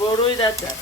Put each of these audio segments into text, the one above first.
বড়ইর আচার।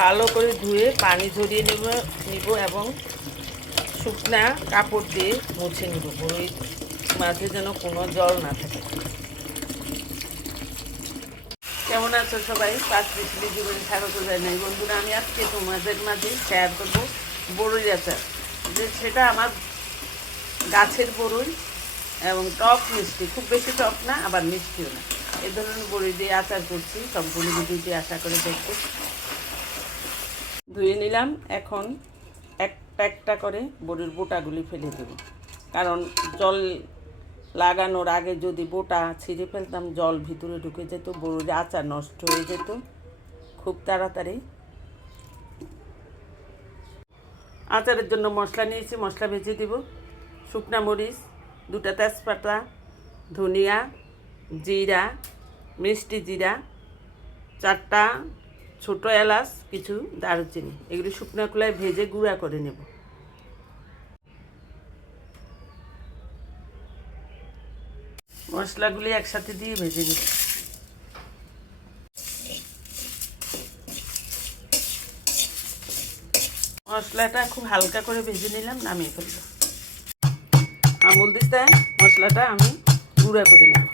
ভালো করে ধুয়ে পানি ঝরিয়ে নিব এবং শুকনা কাপড় দিয়ে মুছে নিব। বড়ির মাঝে যেন কোনো জল না থাকে। কেমন আছো সবাই? পাঁচ মিশলি জীবনে স্বাগত জানাই। বন্ধুরা, আমি আজকে তোমাদের মাঝে শেয়ার করবো বড়ির আচার। সেটা আমার গাছের বড়ই এবং টক মিষ্টি, খুব বেশি টক না আবার মিষ্টিও না। এ ধরনের বড়ি দিয়ে আচার করছি। সম্পূর্ণ ভিডিওটি আশা করে দেখতে। ধুয়ে নিলাম। এখন একটা করে বড়ির বোটাগুলি ফেলে দেব, কারণ জল লাগানোর আগে যদি বোটা ছিঁড়ে ফেলতাম জল ভিতরে ঢুকে যেত, বড়ির আচার নষ্ট হয়ে যেত খুব তাড়াতাড়ি। আচারের জন্য মশলা নিয়েছি, মশলা ভেজে দিব। শুকনা মরিচ, 2টা তেজপাতা, ধনিয়া, জিরা, মিষ্টি জিরা, 4টা ছোট এলাচ, কিছু দারুচিনি, এগুলি শুকনো খোলায় ভেজে গুঁড়া করে নেব। মশলাগুলি একসাথে দিয়ে ভেজে নেব। মশলাটা খুব হালকা করে ভেজে নিলাম, নামিয়ে ফেলব। আমুল দিতে মশলাটা আমি গুঁড়া করে নেব।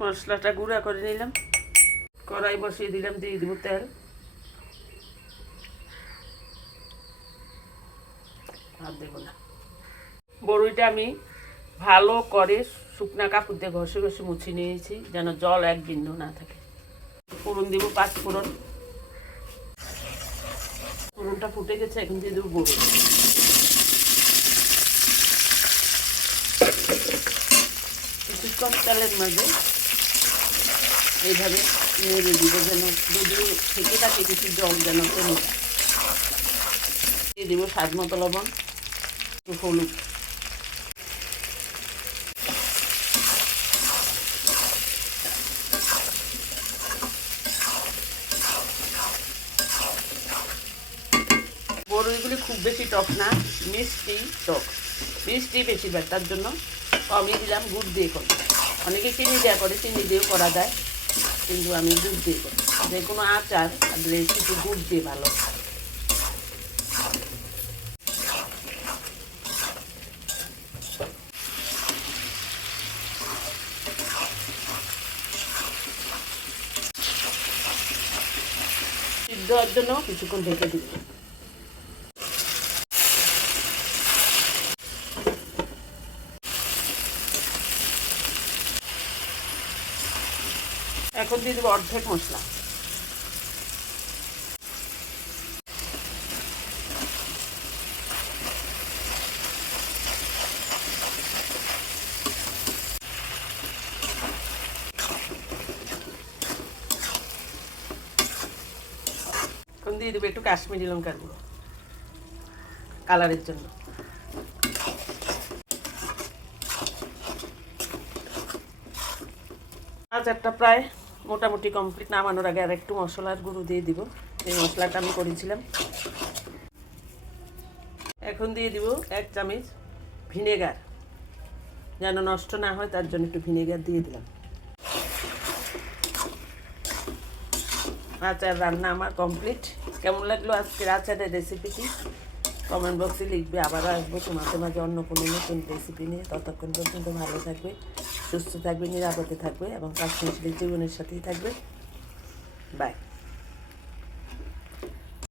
মশলাটা গুঁড়া করে নিলাম। কড়াই বসিয়ে দিলাম, দিয়ে দিব তেল। আর দেব না। বড়িটা আমি ভালো করে শুকনা কাপড় দিয়ে ঘষে ঘষে মুছে নিয়েছি, যেন জল এক বিন্দু না থাকে। ফোড়ন দিব, 5 ফোড়ন। ফোড়নটা ফুটে গেছে, এখন দিয়ে দেবো বড়ি। কিছুক্ষণ তেলের মাঝে এইভাবে নেড়ে দিব, যেন যদি থেকে থাকে কিছু জল যেন কমে যায়। দিয়ে দিব স্বাদ মতো লবণ, একটু হলুদ। বড়িগুলি খুব বেশি টক না, মিষ্টি টক, মিষ্টি বেশিরভাগ, তার জন্য কমই দিলাম। গুড় দিয়ে করি, অনেকে চিনি দেওয়া করে, চিনি দিয়েও করা যায়, কিন্তু আমি গুড় দিয়ে করি। যে কোনো আচার কিছু গুড় দিয়ে ভালো। সিদ্ধ হওয়ার জন্য কিছুক্ষণ ঢেকে দিব। এখন দিয়ে দেবো অর্ধেক মশলা। এখন দিয়ে দেবো একটু কাশ্মীরি লঙ্কার গুঁড়ো কালারের জন্য। আচারটা প্রায় মোটামুটি কমপ্লিট। নামানোর আগে আর একটু মশলার গুঁড়ো দিয়ে দিব, এই মশলাটা আমি করেছিলাম। এখন দিয়ে দিব 1 চামচ ভিনেগার, যেন নষ্ট না হয় তার জন্য একটু ভিনেগার দিয়ে দিলাম। আচার রান্না আমার কমপ্লিট। কেমন লাগলো আজকের আচারের রেসিপিটি কমেন্ট বক্সে লিখবে। আবারও আসবো মাঝে মাঝে অন্য কোনো নতুন রেসিপি নিয়ে। ততক্ষণ পর্যন্ত ভালো থাকবে, সুস্থ থাকবে, নিরাপদে থাকবে এবং পাঁচমিশালি জীবনের সাথেই থাকবে। বাই।